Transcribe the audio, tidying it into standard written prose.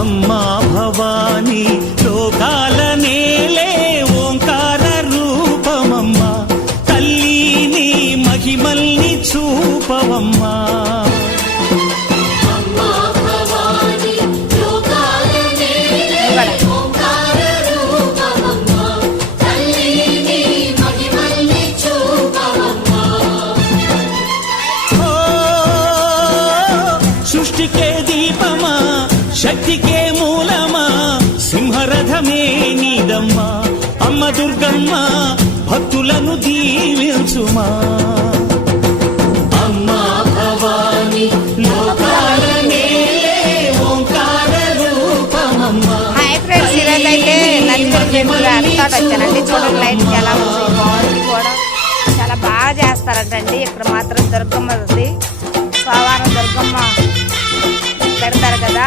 అమ్మా భవానీ లోకాల నేలే ఓంకార రూపమమ్మా, తల్లి నీ మహిమల్ని చూపవమ్మా. సృష్టికే దీపమా, శక్తికే మూలమా, సింహరథమే నీదమ్మా. అమ్మ దుర్గమ్మ భక్తులను దీవించుమా. అమ్మా భవానీ లోకాల నేలే ఓంకార రూపమమ్మా. హాయ్ ఫ్రెండ్స్, ఈరోజు అయితే నందికొండ వచ్చానండి. చూడండి లైట్ ఎలా ఉంది, బాగుంది కూడా. చాలా బాగా చేస్తారంటండి. ఇక్కడ మాత్రం దుర్గమ్మ ఉంది, సోమవారం దుర్గమ్మ పెడతారు కదా.